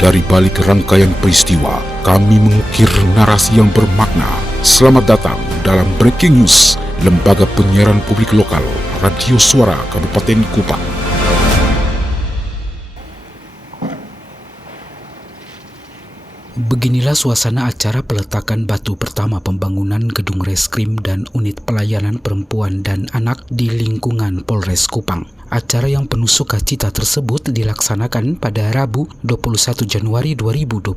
Dari balik rangkaian peristiwa, kami mengukir narasi yang bermakna. Selamat datang dalam Breaking News, Lembaga Penyiaran Publik Lokal, Radio Suara Kabupaten Kupang. Beginilah suasana acara peletakan batu pertama pembangunan gedung reskrim dan unit pelayanan perempuan dan anak di lingkungan Polres Kupang. Acara yang penuh sukacita tersebut dilaksanakan pada Rabu 21 Januari 2026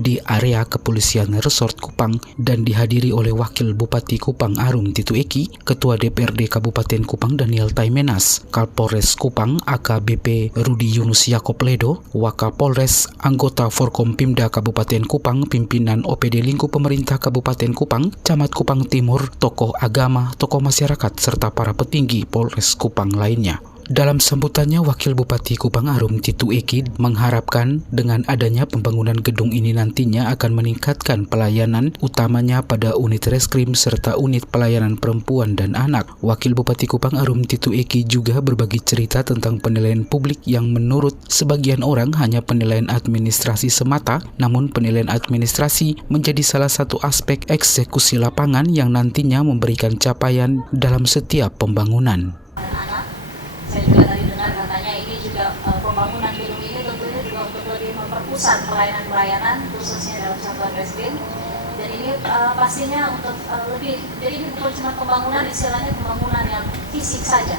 di area Kepolisian Resort Kupang dan dihadiri oleh Wakil Bupati Kupang Arum Titu Eki, Ketua DPRD Kabupaten Kupang Daniel Taimenas, Kapolres Kupang AKBP Rudi Yunus Yakob Ledo, Wakapolres, anggota Forkompimda Kabupaten Kupang, pimpinan OPD Lingkup Pemerintah Kabupaten Kupang, Camat Kupang Timur, tokoh agama, tokoh masyarakat, serta para petinggi Polres Kupang lainnya. Dalam sambutannya, Wakil Bupati Kupang Arum Titu Eki mengharapkan dengan adanya pembangunan gedung ini nantinya akan meningkatkan pelayanan utamanya pada unit reskrim serta unit pelayanan perempuan dan anak. Wakil Bupati Kupang Arum Titu Eki juga berbagi cerita tentang penilaian publik yang menurut sebagian orang hanya penilaian administrasi semata, namun penilaian administrasi menjadi salah satu aspek eksekusi lapangan yang nantinya memberikan capaian dalam setiap pembangunan. Saya juga tadi dengar katanya ini juga pembangunan gedung ini tentunya juga untuk lebih memperpusat pelayanan-pelayanan khususnya dalam satuan reskrim, dan ini pastinya untuk lebih, jadi ini bukan cuma pembangunan istilahnya pembangunan yang fisik saja,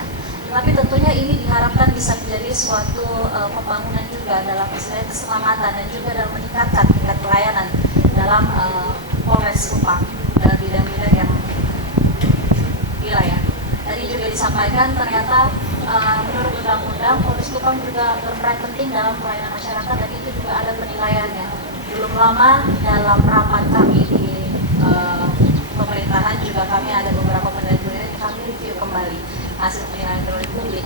tapi tentunya ini diharapkan bisa menjadi suatu pembangunan juga dalam istilahnya keselamatan dan juga dalam meningkatkan tingkat pelayanan dalam Polres Kupang dalam bidang-bidang yang wilayah. Tadi juga disampaikan ternyata menurut undang-undang Polres Kupang juga berperan penting dalam pelayanan masyarakat, dan itu juga ada penilaiannya. Belum lama dalam rapat kami di pemerintahan juga kami ada beberapa penilaian, kami review kembali hasil penilaian oleh publik.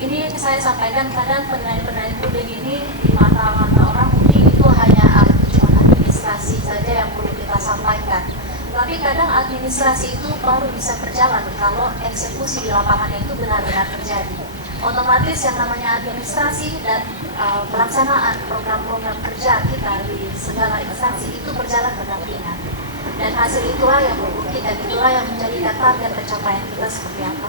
Ini saya sampaikan kadang penilaian publik ini di mata-mata orang mungkin itu hanya cuma administrasi saja yang perlu kita sampaikan. Tapi kadang administrasi itu baru bisa berjalan kalau eksekusi di lapangan itu benar-benar terjadi. Otomatis yang namanya administrasi dan pelaksanaan program-program kerja kita di segala instansi itu berjalan berdampingan. Dan hasil itulah yang membuktikan, itulah yang menjadikan target pencapaian kita seperti apa.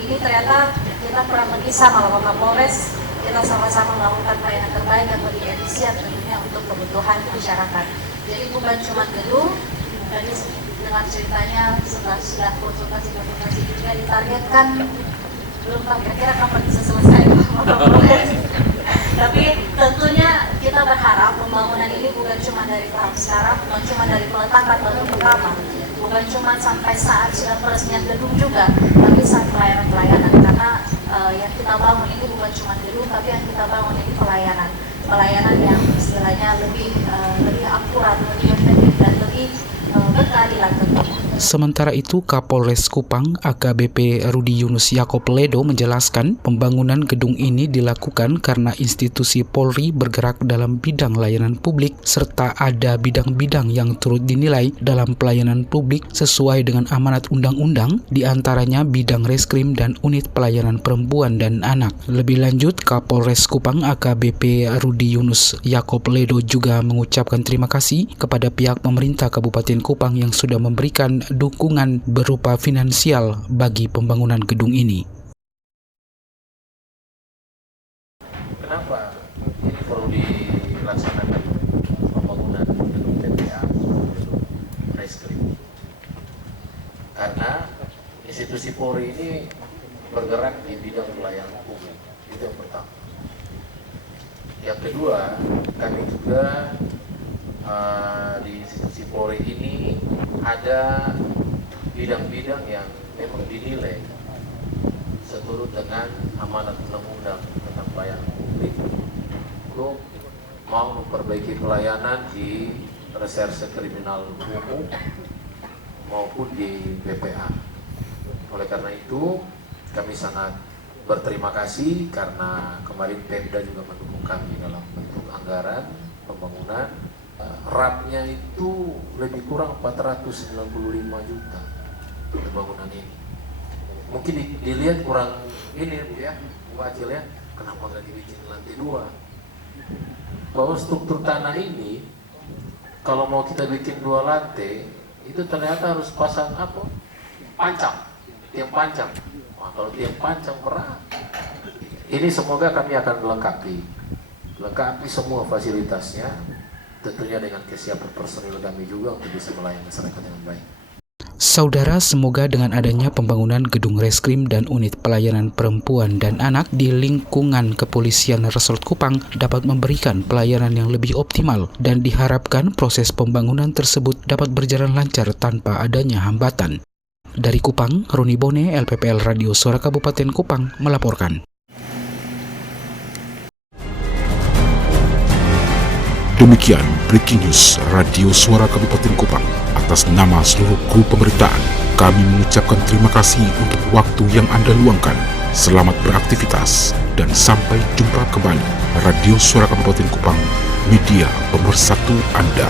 Ini ternyata kita kurang lebih sama Bapak Polres, kita sama-sama melakukan pelayanan terbaik yang lebih efisien tentunya untuk kebutuhan masyarakat. Jadi bukan cuma gedung, tadi dengan ceritanya setelah sudah konsultasi juga ditargetkan, belum tahu kira-kira kapan bisa selesai. Tapi tentunya kita berharap pembangunan ini bukan cuma dari tahap sekarang, bukan cuma dari peletakan batu pertama, bukan cuma sampai saat sudah peresmian gedung juga, tapi saat pelayanan, karena yang kita bangun ini bukan cuma gedung, tapi yang kita bangun ini pelayanan yang istilahnya lebih akurat, lebih efektif dan lebih berkeadilan tentunya. Sementara itu, Kapolres Kupang AKBP Rudi Yunus Yakob Ledo menjelaskan pembangunan gedung ini dilakukan karena institusi Polri bergerak dalam bidang layanan publik serta ada bidang-bidang yang turut dinilai dalam pelayanan publik sesuai dengan amanat undang-undang, diantaranya bidang reskrim dan unit pelayanan perempuan dan anak. Lebih lanjut, Kapolres Kupang AKBP Rudi Yunus Yakob Ledo juga mengucapkan terima kasih kepada pihak pemerintah Kabupaten Kupang yang sudah memberikan dukungan berupa finansial bagi pembangunan gedung ini. Kenapa ini perlu dilaksanakan pembangunan gedung TPA, gedung reskrim? Karena institusi Polri ini bergerak di bidang pelayanan publik, itu yang pertama. Yang kedua, kami juga di institusi Polri ini ada bidang-bidang yang memang dinilai seturut dengan amanat undang-undang tentang pelayanan publik untuk mau memperbaiki pelayanan di reserse kriminal umum maupun di PPA. Oleh karena itu, kami sangat berterima kasih karena kemarin Pemda juga mendukung kami dalam bentuk anggaran pembangunan. RAP-nya itu lebih kurang 495 juta pembangunan ini. Mungkin dilihat kurang ini Bu ya, Bu Acil ya, kenapa nggak dibikin lantai 2? bahwa struktur tanah ini kalau mau kita bikin 2 lantai itu ternyata harus pasang apa? Pancang, tiang pancang. Wah, kalau tiang pancang berat. Ini semoga kami akan melengkapi semua fasilitasnya, tentunya dengan kesiapan personil kami juga untuk bisa melayani masyarakat dengan baik. Saudara, semoga dengan adanya pembangunan gedung reskrim dan unit pelayanan perempuan dan anak di lingkungan kepolisian Resort Kupang dapat memberikan pelayanan yang lebih optimal dan diharapkan proses pembangunan tersebut dapat berjalan lancar tanpa adanya hambatan. Dari Kupang, Roni Bone, LPPL Radio Suara Kabupaten Kupang melaporkan. Demikian Breaking News Radio Suara Kabupaten Kupang. Atas nama seluruh kru pemberitaan, kami mengucapkan terima kasih untuk waktu yang Anda luangkan. Selamat beraktivitas dan sampai jumpa kembali. Radio Suara Kabupaten Kupang, media pemersatu Anda.